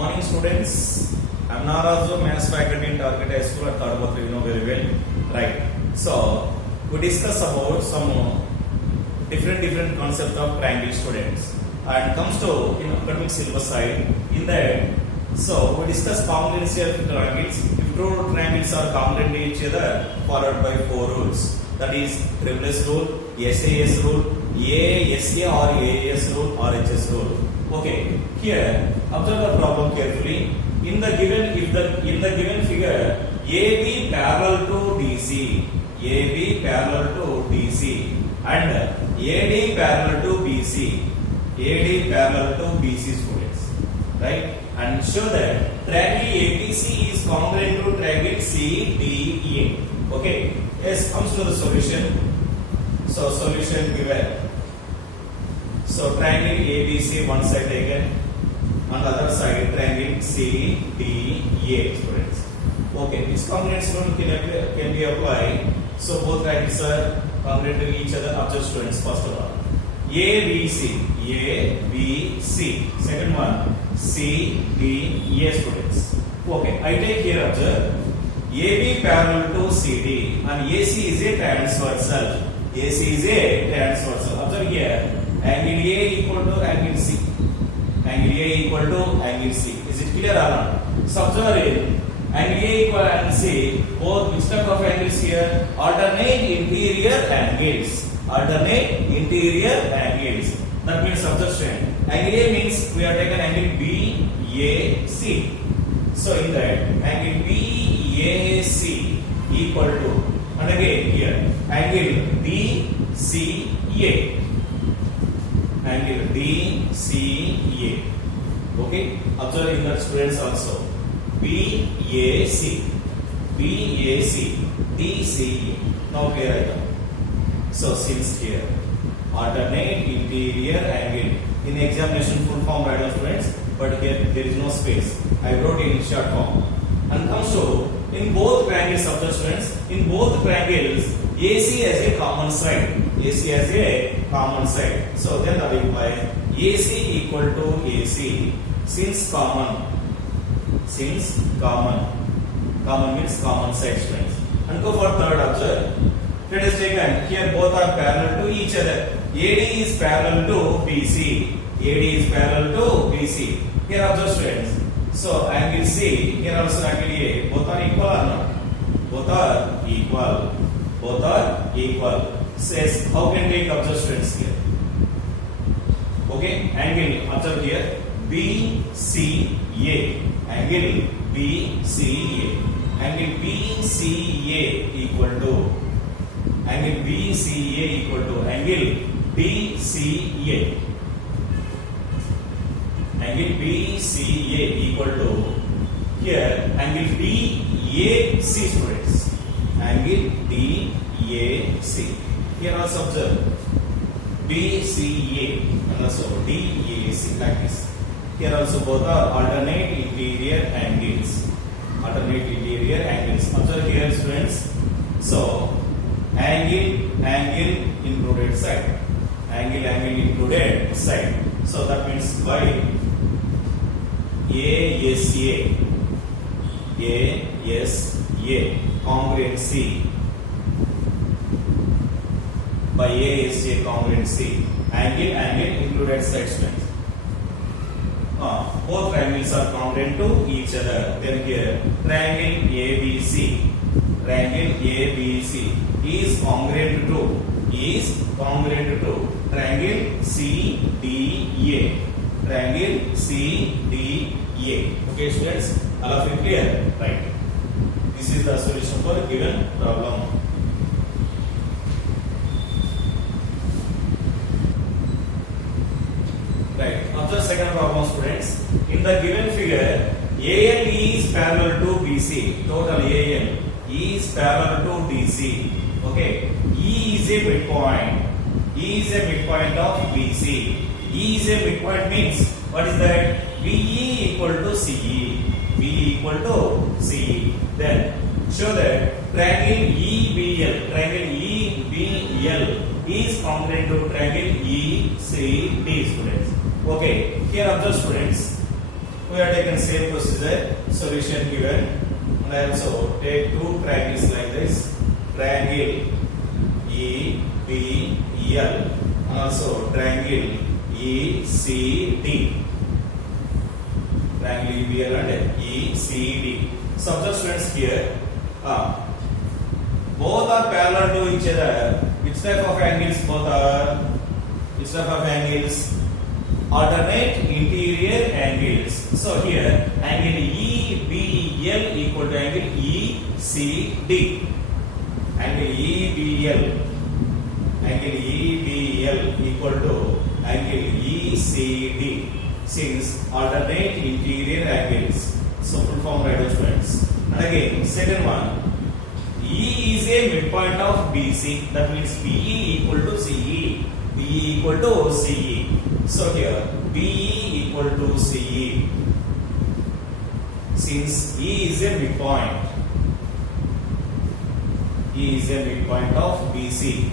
Morning students, I am Narazu, Maths faculty in Target High School at Kadapatri, you know very well, right? So, we discuss about some different concepts of triangle students, and comes to academic syllabus side. In that, so we discuss congruency of triangles. If two triangles are congruent to each other, followed by 4 rules. That is Replace rule, SAS rule, ASA or AAS rule, RHS rule. Okay, here observe the problem carefully. In the given figure, AB parallel to DC, AB parallel to DC, and AD parallel to BC, AD parallel to BC students, right? And show that triangle ABC is congruent to triangle CDE. Okay, yes, comes to the solution. So solution given. So triangle ABC one side taken, on the other side triangle CDA students. Okay, this congruence rule can be applied. So both triangles are congruent to each other. Observe students first of all. ABC, second one CDA students. Okay, I take here observe AB parallel to CD and AC is a transversal. AC is a transversal. Observe here. Angle A equal to angle C. Angle A equal to angle C. Is it clear or not? So observe it. Angle A equal to angle C. Both which type of angles here? Alternate interior angles. Alternate interior angles. That means observe. Angle A means we have taken angle BAC. So in that angle BAC equal to, and again here angle DCA. Angle DCA. Okay, observe in that students also. BAC, DCA. Now clear item. So since here alternate interior angle, in examination full form write down students, but here there is no space. I wrote in short form. And comes to in both triangles of the students, in both triangles AC has a common side. AC has a common side. So then that implies AC equal to AC. Since common means common side students. And go for third observe. Let us take here both are parallel to each other. AD is parallel to BC. AD is parallel to BC. Here observe students. So angle C, here also angle A. Both are equal or not? Both are equal. Both are equal. Says how can take observe students here? Okay, angle observe here BCA. Angle BCA. Angle BCA equal to angle BCA equal to angle BCA. Angle BCA equal to here angle DAC students. Angle DAC. Here also observe BCA and also DAC like this. Here also both are alternate interior angles. Alternate interior angles. Observe here students. So angle included side. Angle included side. So that means by ASA congruency. By ASA congruency, angle included side students. Both triangles are congruent to each other. Then here triangle ABC is congruent to triangle CDA. Triangle CDA. Okay students, all of it clear? Right. This is the solution for a given problem. Right. Observe second problem students. In the given figure, AN is parallel to BC. Total AN is parallel to DC. Okay. E is a midpoint. E is a midpoint of BC. E is a midpoint means what is that? BE equal to CE. BE equal to CE. Then show that triangle EBL is congruent to triangle ECD students. Okay, here observe students. we have taken same procedure, solution given, and I also take two triangles like this, triangle EBL and also triangle ECD. Triangle EBL and ECD. So observe students here, both are parallel to each other. Which type of angles both are? Which type of angles? Alternate interior angles. So here angle EBL equal to angle ECD. Angle EBL equal to angle ECD. Since alternate interior angles. So full form right of students. And again second one, E is a midpoint of BC. That means BE equal to CE. BE equal to CE. So here BE equal to CE. Since E is a midpoint. E is a midpoint of BC.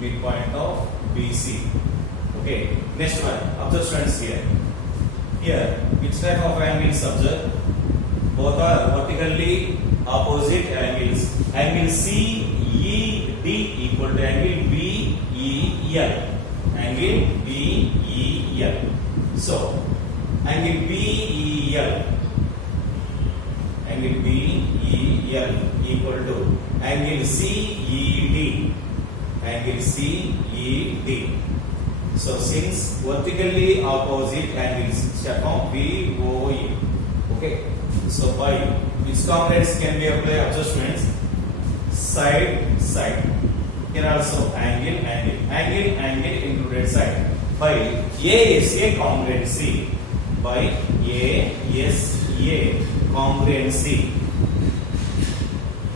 Midpoint of BC. Okay. Next one. Observe students here. Here, which type of angles observe? Both are vertically opposite angles. Angle CED equal to angle BEL. Angle BEL. So, angle BEL equal to angle CED. Angle CED. So since vertically opposite angles, step on VOE. Okay. So by which components can be applied? Adjustments. Side. Here also angle included side. By ASA congruency. By ASA congruency.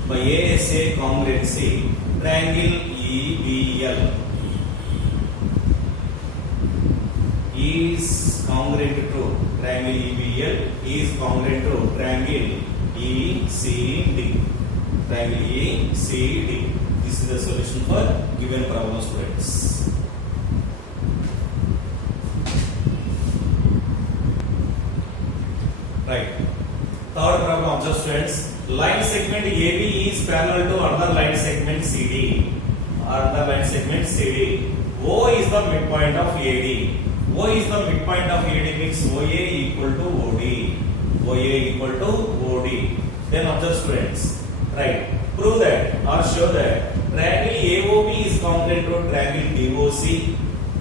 By ASA congruency. Triangle EBL is congruent to triangle EBL is congruent to triangle ECD. Triangle ECD. This is the solution for given problem, students. Right. Third problem, observe students. Line segment AB is parallel to another line segment CD. Another line segment CD. O is the midpoint of AD. O is the midpoint of AD means OA equal to OD. OA equal to OD. Then observe students. Right. Prove that or show that triangle AOB is congruent to triangle DOC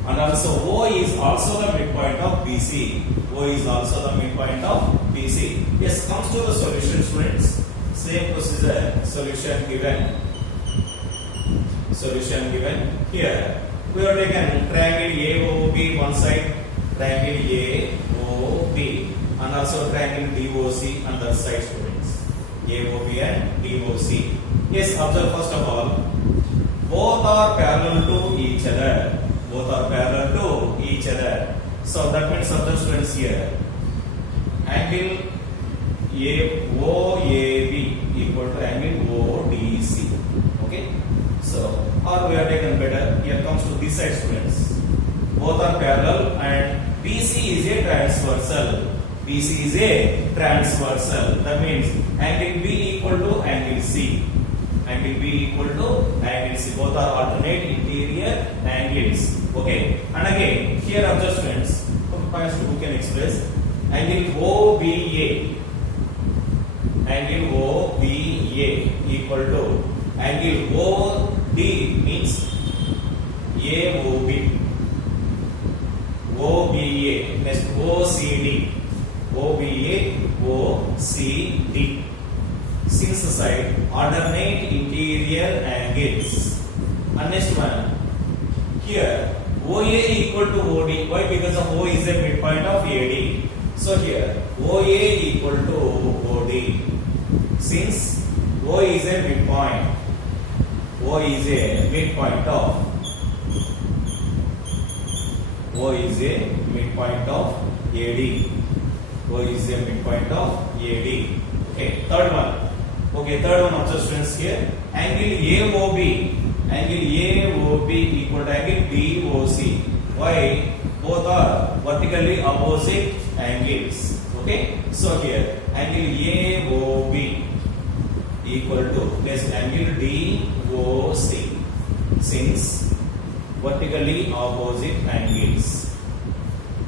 and also O is also the midpoint of BC. O is also the midpoint of BC. Yes, comes to the solution, students. Same procedure. Solution given. Solution given here. We have taken triangle AOB one side, triangle AOB, and also triangle DOC on the side, students. AOB and DOC. Yes, observe first of all, both are parallel to each other. Both are parallel to each other. So that means observe students here. Angle AOAB equal to angle ODC. Okay. So, or we have taken better. Here comes to this side, students. Both are parallel and BC is a transversal. BC is a transversal. That means angle B equal to angle C. Angle B equal to angle C. Both are alternate interior angles. Okay. And again, here observe students. Who can express angle OBA. Angle OBA equal to angle OD means AOB. OBA. Next OCD. OBA, OCD. Since the side alternate interior angles. And next one. Here OA equal to OD. Why? Because of O is a midpoint of AD. So here OA equal to OD. Since O is a midpoint. O is a midpoint of AD. O is a midpoint of AD. Okay, third one. Okay, third one observe students here. Angle AOB Why? Both are vertically opposite angles. Okay. So here angle AOB equal to this angle DOC, since vertically opposite angles.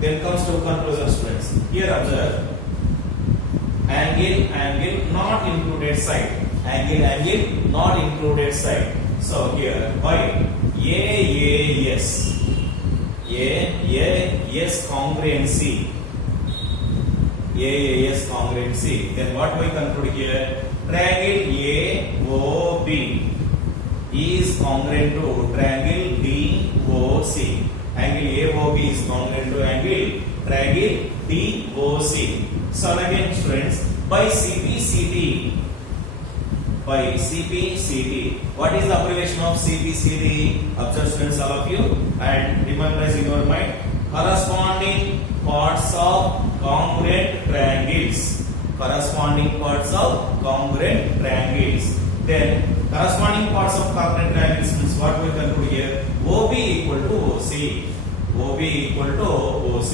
Then comes to conclusion, students. Here observe angle not included side, angle not included side. So here by AAS congruency, AAS congruency, then what we conclude here? Triangle AOB is congruent to triangle DOC. Angle AOB is congruent to angle triangle DOC. So again, students, by CPCD, what is the abbreviation of CPCD? Observe, students, all of you, and memorize in your mind. Corresponding parts of congruent triangles. Corresponding parts of congruent triangles. Then corresponding parts of congruent triangles means what we conclude here? OB equal to OC. OB equal to OC.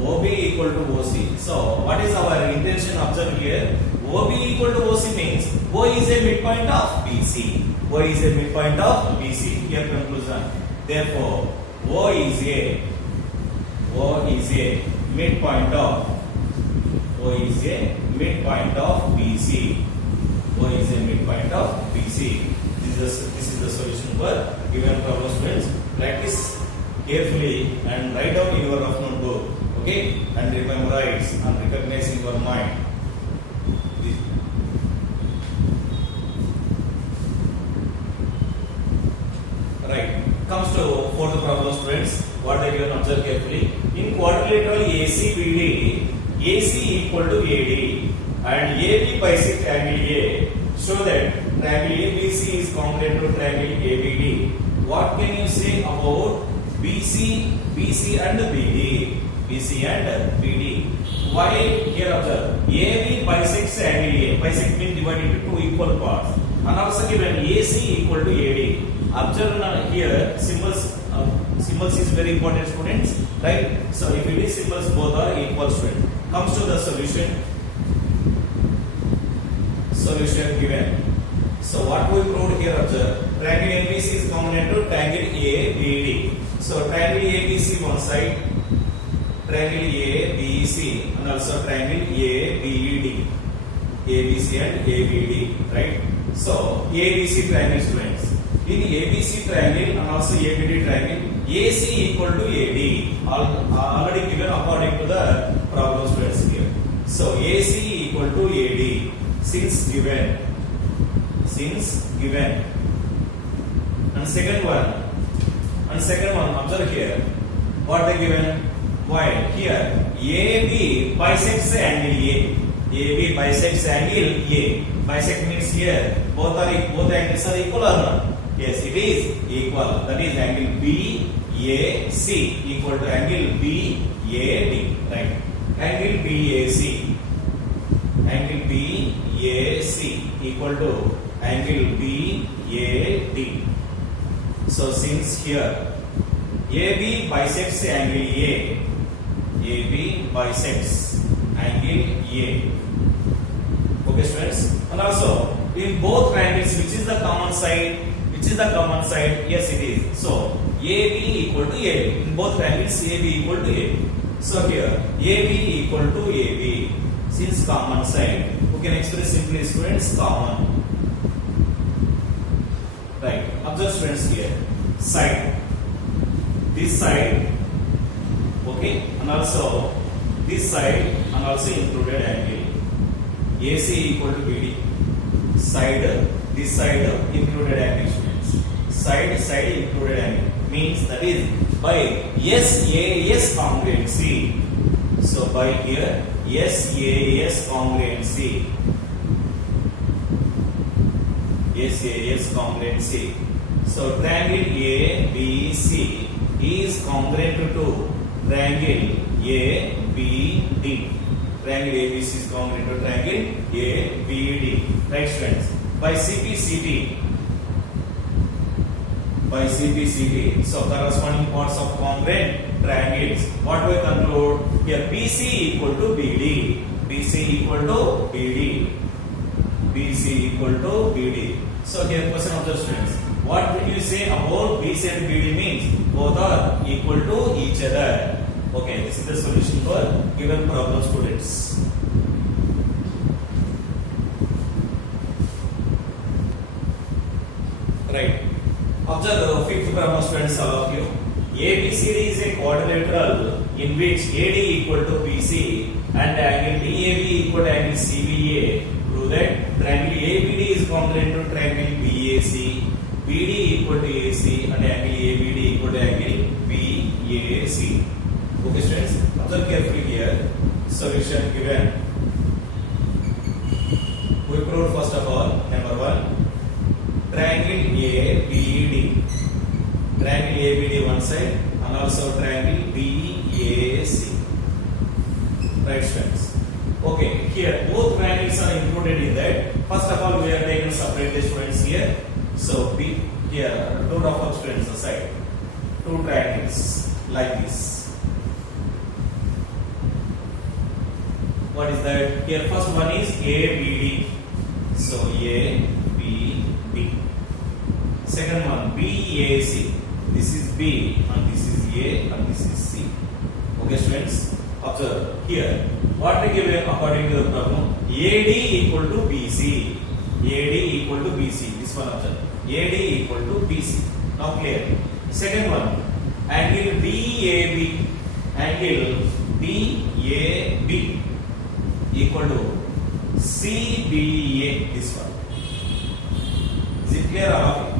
OB equal to OC. So what is our intention? Observe here. OB equal to OC means O is a midpoint of BC. O is a midpoint of BC. Here conclusion. Therefore, O is a midpoint of BC. O is a midpoint of BC. This is the solution for given problem, students. Practice carefully and write down in your rough notebook. Okay, and memorize and recognize in your mind. Right. Comes to fourth problem, students. What they given, observe carefully. In quadrilateral ACBD, AC equal to AD and AB bisect angle A, show that triangle ABC is congruent to triangle ABD. What can you say about BC and BD? BC and BD. Why? Here observe. AB bisects angle A. Bisect means divided into two equal parts. And also given AC equal to AD. Observe here symbols. Symbols is very important, students. Right? So if it is symbols, both are equal, students. Comes to the solution. Solution given. So what we proved here, observe. Triangle ABC is congruent to triangle ABD. So triangle ABC one side, triangle ABC, and also triangle ABD. ABC and ABD, right? So ABC triangle, students. In ABC triangle and also ABD triangle, AC equal to AD. Already given according to the problem, students here. So AC equal to AD. Since given. And second one, observe here. What they given? Why? Here AB bisects angle A. AB bisects angle A. Bisect means here both angles are equal or not? Yes, it is equal. That is angle BAC equal to angle BAD. Right? Angle BAC. Angle BAC equal to angle BAD. So since here AB bisects angle A, AB bisects angle A. Okay, students. And also in both triangles, which is the common side? Yes, it is. So AB equal to AB. In both triangles, AB equal to AB. So here AB equal to AB. Since common side, we can express simply, students, common. Right. Observe, students, here. Side. This side. Okay. And also this side and also included angle. AC equal to BD. Side. This side included angle, students. Side included angle. Means that is by SAS congruency. So by here SAS congruency. SAS congruency. So triangle ABC is congruent to triangle ABD. Triangle ABC is congruent to triangle ABD. Right, students? By CPCD. by CPCD. So corresponding parts of congruent triangles. What we conclude here? BC equal to BD. BC equal to BD. BC equal to BD. So here question of the students. What will you say about BC and BD means? Both are equal to each other. Okay, this is the solution for given problem, students. Right. Observe fifth problem, students, all of you. ABCD is a quadrilateral in which AD equal to BC and angle DAB equal to angle CBA. Prove that triangle ABD is congruent to triangle BAC, BD equal to AC and angle ABD equal to angle BAC. Okay, students, observe carefully here. Solution given. We prove first of all, number one. Triangle ABD, triangle ABD one side and also triangle BAC. Right, students. Okay, here both triangles are included in that. First of all, we are taking separate the students here. So B here, two of students aside, two triangles like this. What is that? Here first one is ABD. So ABD. Second one BAC. This is B and this is A and this is C. Okay, students. Observe here. What we given according to the problem? AD equal to BC. AD equal to BC. This one observe. AD equal to BC. Now clear. Second one. Angle DAB. Angle DAB equal to CBA. This one. Is it clear?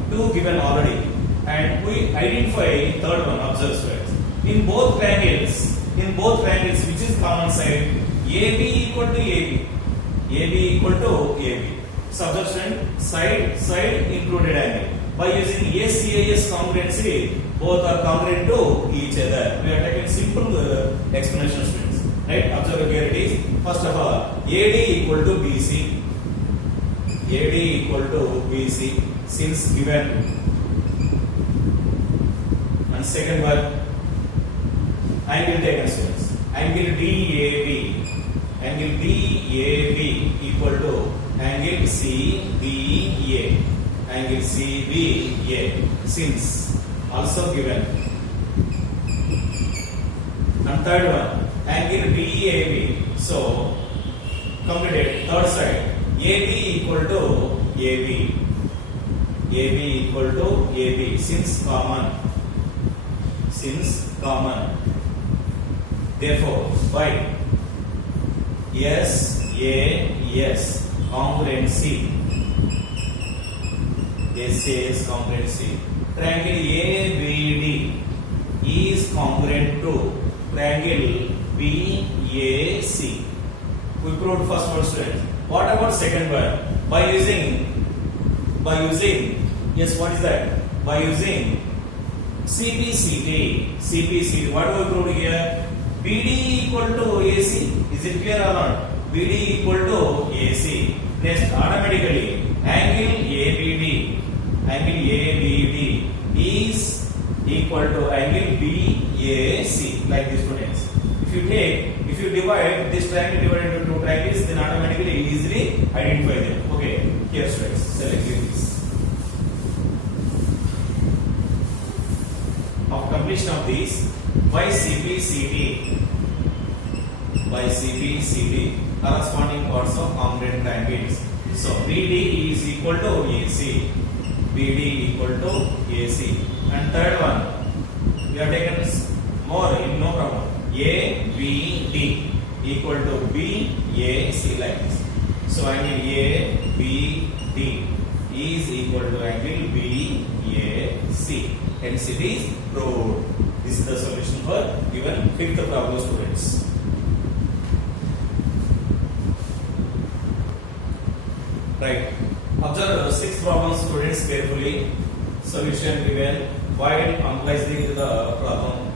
Two given already. And we identify third one. Observe, students. In both triangles, which is common side? AB equal to AB. AB equal to AB. Subject, student, side included angle. By using ACAS congruency, both are congruent to each other. We are taking simple explanation, students. Right? Observe here it is. First of all, AD equal to BC. AD equal to BC since given. And second one, angle taken, students. Angle DAB. Angle DAB equal to angle CBA. Angle CBA since also given. And third one, angle DAB. So completed. Third side, AB equal to AB. AB equal to AB since common. Therefore, by SAS congruency, SAS congruency, triangle ABD is congruent to triangle BAC. We proved first one, students. What about second one? By using yes, what is that? By using CPCD. What do we prove here? BD equal to AC. Is it clear or not? BD equal to AC. Next, automatically, angle ABD is equal to angle BAC. Like this, students. If you divide this triangle divided into two triangles, then automatically easily identify them. Okay, here, students. Select this. Of completion of these, by CPCD corresponding parts of congruent triangles. So BD is equal to AC. BD equal to AC. And third one, we have taken more in no problem. ABD equal to BAC like this. So angle ABD is equal to angle BAC. Hence it is proved. This is the solution for given fifth problem, students. Right. Observe sixth problem, students, carefully. Solution given while analyzing the problem.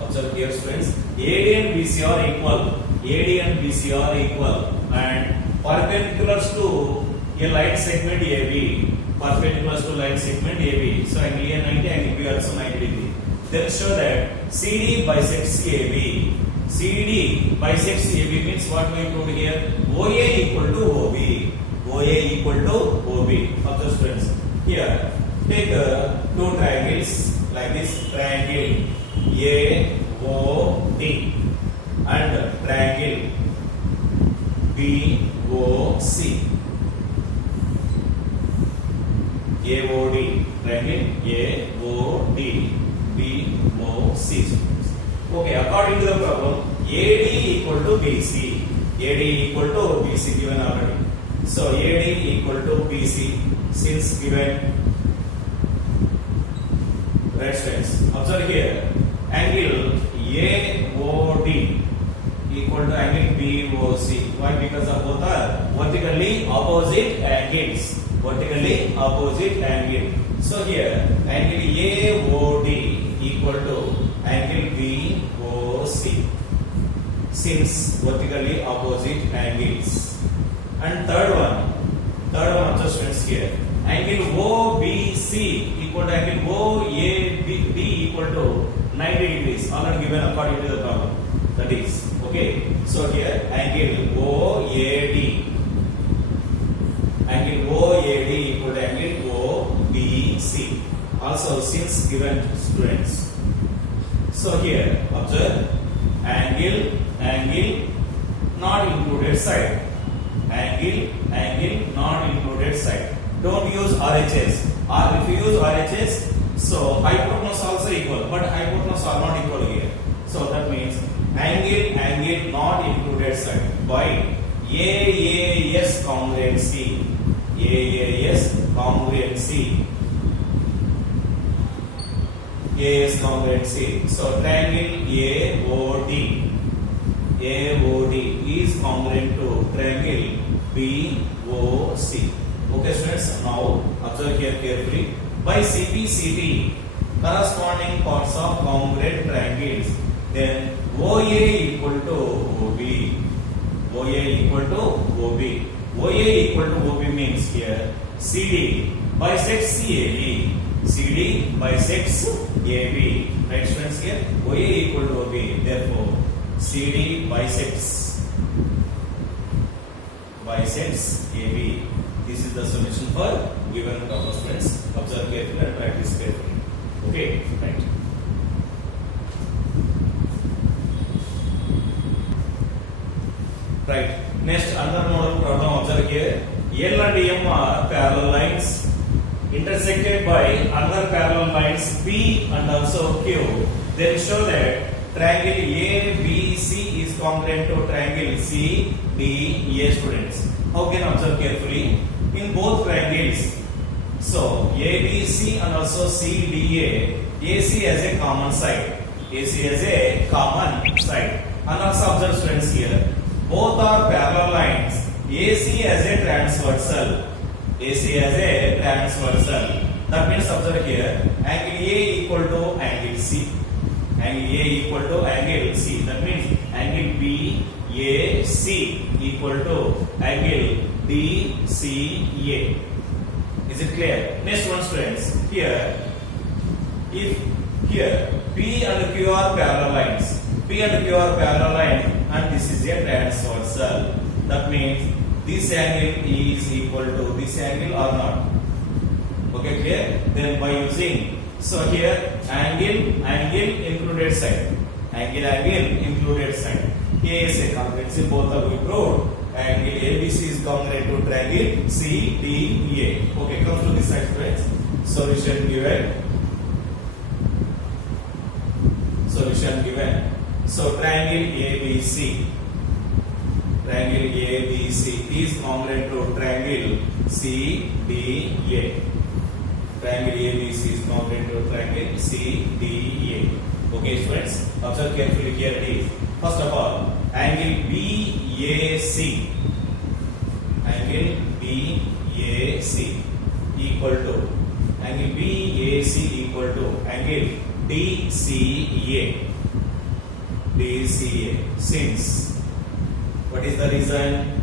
Observe here, students. AD and BC are equal. AD and BC are equal and perpendiculars to a line segment AB. perpendicular to line segment AB. So angle A 90, angle B also 90 degree. Then show that CD bisects AB. CD bisects AB means what we proved here? OA equal to OB. OA equal to OB. Observe students. Here, take two triangles like this. Triangle AOD and triangle BOC. AOD, triangle AOD, BOC. Okay, according to the problem, AD equal to BC. AD equal to BC given already. So AD equal to BC since given. Right friends, observe here. Angle AOD equal to angle BOC. Why? Because of both are vertically opposite angles. Vertically opposite angle. So here angle AOD equal to angle BOC since vertically opposite angles. And third one observe students here. Angle OBC equal to angle OAB equal to 90 degrees. Already given according to the problem. That is okay. So here angle OAD. Angle OAD equal to angle OBC. Also since given students. So here observe angle not included side. Angle not included side. Don't use RHS. Or if you use RHS, so hypotenuse also equal, but hypotenuse are not equal here. So that means angle not included side by AAS congruency. AAS congruency. AAS congruency. So triangle AOD is congruent to triangle BOC. Okay students, now observe here carefully. By CPCT, corresponding parts of congruent triangles, then OA equal to OB. OA equal to OB. OA equal to OB means here CD bisects CAB. CD bisects AB. Right students here? OA equal to OB. Therefore, CD bisects AB. This is the solution for given problem students. Observe carefully and practice carefully. Okay, right. Right. Next, another model problem. Observe here. L and M are parallel lines intersected by another parallel lines P and also Q. Then show that triangle ABC is congruent to triangle CDA students. How can observe carefully? In both triangles, so ABC and also CDA, AC has a common side. AC has a common side. And also observe students here, both are parallel lines. AC has a transversal. AC has a transversal. That means observe here, angle A equal to angle C. Angle A equal to angle C. That means angle BAC equal to angle DCA. Is it clear? Next one students, here if here P and Q are parallel lines, P and Q are parallel lines and this is a transversal. That means this angle is equal to this angle or not. Okay, clear? Then by using, so here angle included side. Angle included side. A is a congruency, both are we proved. Angle ABC is congruent to triangle CDA. Okay, comes to this side friends. Solution given. Solution given. So triangle ABC. Triangle ABC is congruent to triangle CDA. Triangle ABC is congruent to triangle CDA. Okay, friends, observe carefully here it is. First of all, angle BAC. Angle BAC equal to angle BAC equal to angle DCA. DCA. Since what is the reason?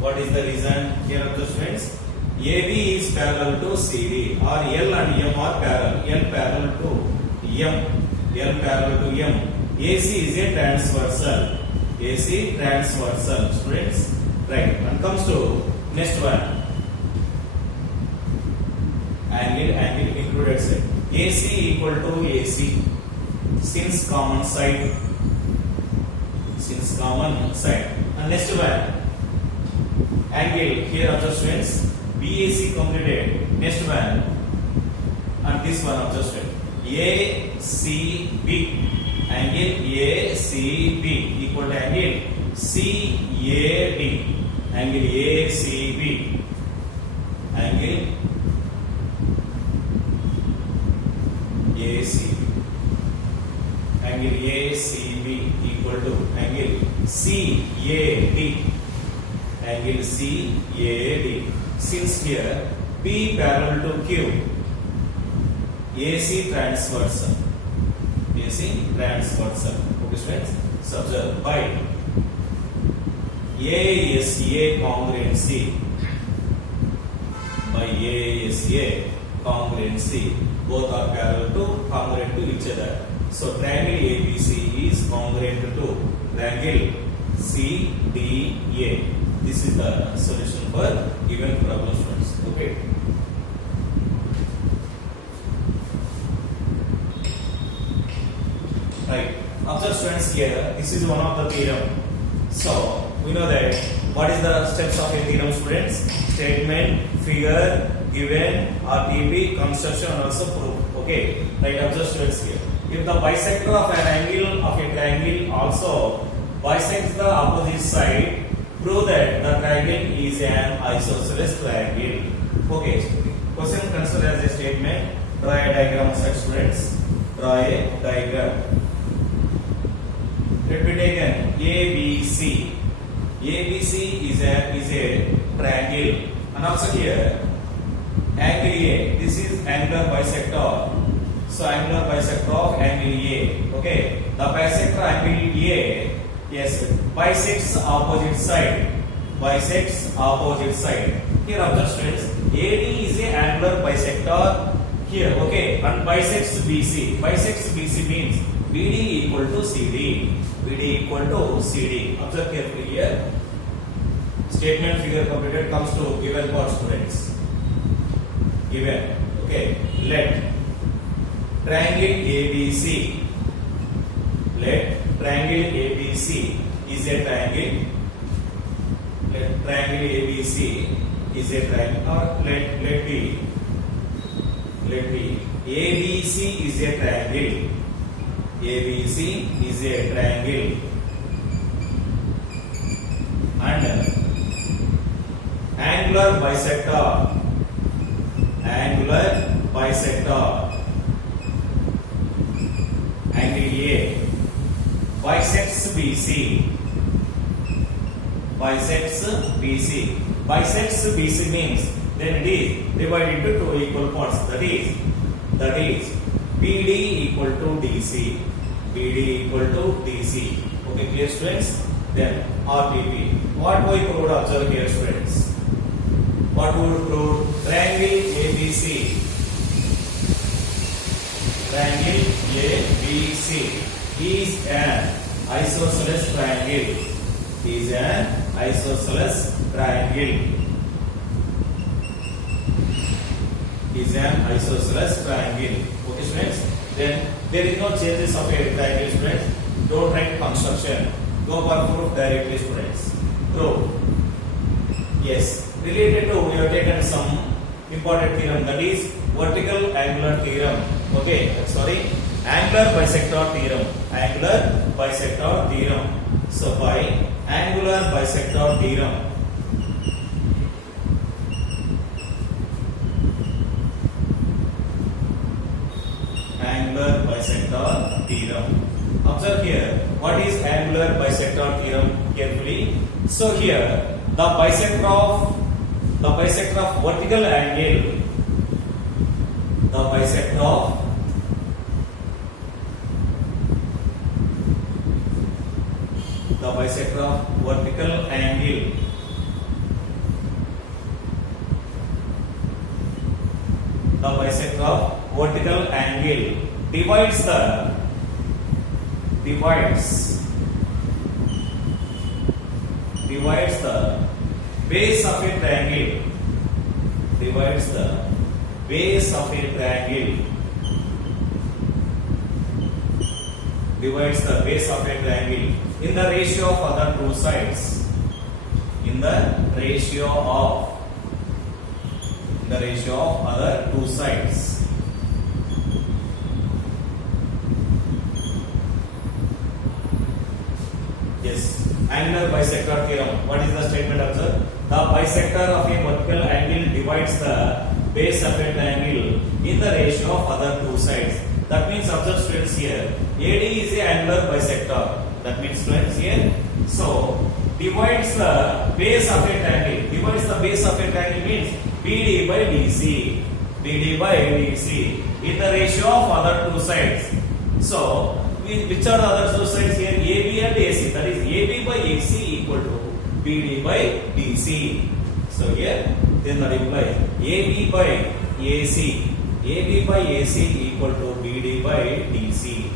What is the reason? Here observe friends, AB is parallel to CD, or L and M are parallel. L parallel to M. L parallel to M. AC is a transversal. AC transversal, students. Right. When comes to next one, angle included side. AC equal to AC since common side. And next one, angle here observe students. BAC completed. Next one, and this one observe students. ACB, angle ACB equal to angle CAD, angle ACB, angle ACB, angle ACB equal to angle CAD, angle CAD. Since here P parallel to Q, AC transversal. AC transversal. Okay, friends. So observe by ASA congruency. By ASA congruency, both are parallel to congruent to each other. So triangle ABC is congruent to triangle CDA. This is the solution for given problem, friends. Okay. Right. Observe students here. This is one of the theorem. So we know that what is the steps of a theorem, students? Statement, figure, given, RTP, construction, and also proof. Okay. Right. Observe students here. If the bisector of an angle of a triangle also bisects the opposite side, prove that the triangle is an isosceles triangle. Okay. Question considered as a statement. Draw a diagram of such, students. Draw a diagram. Let me take an ABC. ABC is a triangle, and also here angle A. This is angular bisector. So angular bisector of angle A. Okay. The bisector angle A, yes, bisects opposite side. Bisects opposite side. Here observe students. AD is a angular bisector here. Okay. And bisects BC. Bisects BC means BD equal to CD. BD equal to CD. Observe carefully here. Statement, figure completed. Comes to given part, students. Given. Okay. Let triangle ABC. Let triangle ABC is a triangle. Let triangle ABC is a triangle. Or let be ABC is a triangle. ABC is a triangle, and angular bisector angle A bisects BC. Bisects BC means then it is divided into two equal parts. That is BD equal to DC. BD equal to DC. Okay, clear, students? Then RTP. What we could observe here, students? What we would prove? Triangle ABC. Triangle ABC is an isosceles triangle. Is an isosceles triangle. Is an isosceles triangle. Okay, students? Then there is no changes of a triangle, students. Don't write construction. Go for proof directly, students. Proof. Yes. Related to, we have taken some important theorem, that is vertical angular theorem. Okay, sorry, angular bisector theorem. Angular bisector theorem. So by angular bisector theorem, angular bisector theorem. Observe here, what is angular bisector theorem carefully. So here, the bisector of vertical angle, the bisector of vertical angle the bisector of vertical angle divides the base of a triangle, divides the base of a triangle, divides the base of a triangle in the ratio of other two sides, in the ratio of other two sides. Yes, angular bisector theorem. What is the statement? Observe. The bisector of a vertical angle divides the base of a triangle in the ratio of other two sides. That means, observe students here, AD is a angular bisector. That means students here, so divides the base of a triangle. Divides the base of a triangle means BD by DC. BD by DC in the ratio of other two sides. So which are the other two sides here? AB and AC. That is AB by AC equal to BD by DC. So here then that implies AB by AC. AB by AC equal to BD by DC.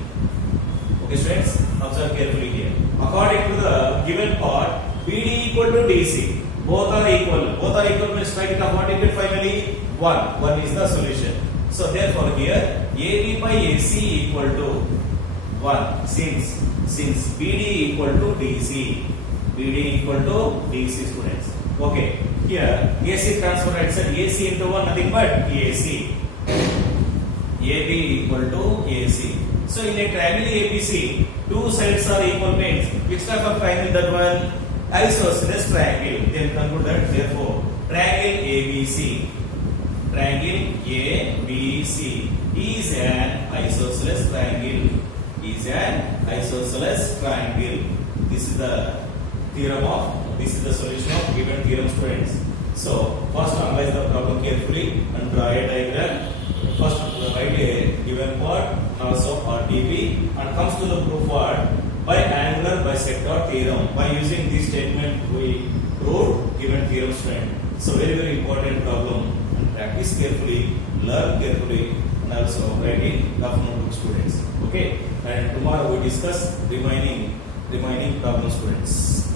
Okay students, observe carefully here. According to the given part, BD equal to DC. Both are equal. Both are equal means strike it off. What is it finally? 1. 1 is the solution. So therefore here AB by AC equal to 1 since BD equal to DC. BD equal to DC students. Okay. Here AC transfer I said AC into 1 nothing but AC. AB equal to AC. So in a triangle ABC, two sides are equal means which type of triangle that one? Isosceles triangle. Then conclude that therefore triangle ABC is an isosceles triangle. Is an isosceles triangle. This is the solution of given theorem students. So first analyze the problem carefully and draw a diagram. First write a given part, also RTP, and comes to the proof part by angular bisector theorem. By using this statement we proved given theorem student. So very important problem, and practice carefully, learn carefully, and also write in rough notebook students. Okay, and tomorrow we discuss remaining problem students.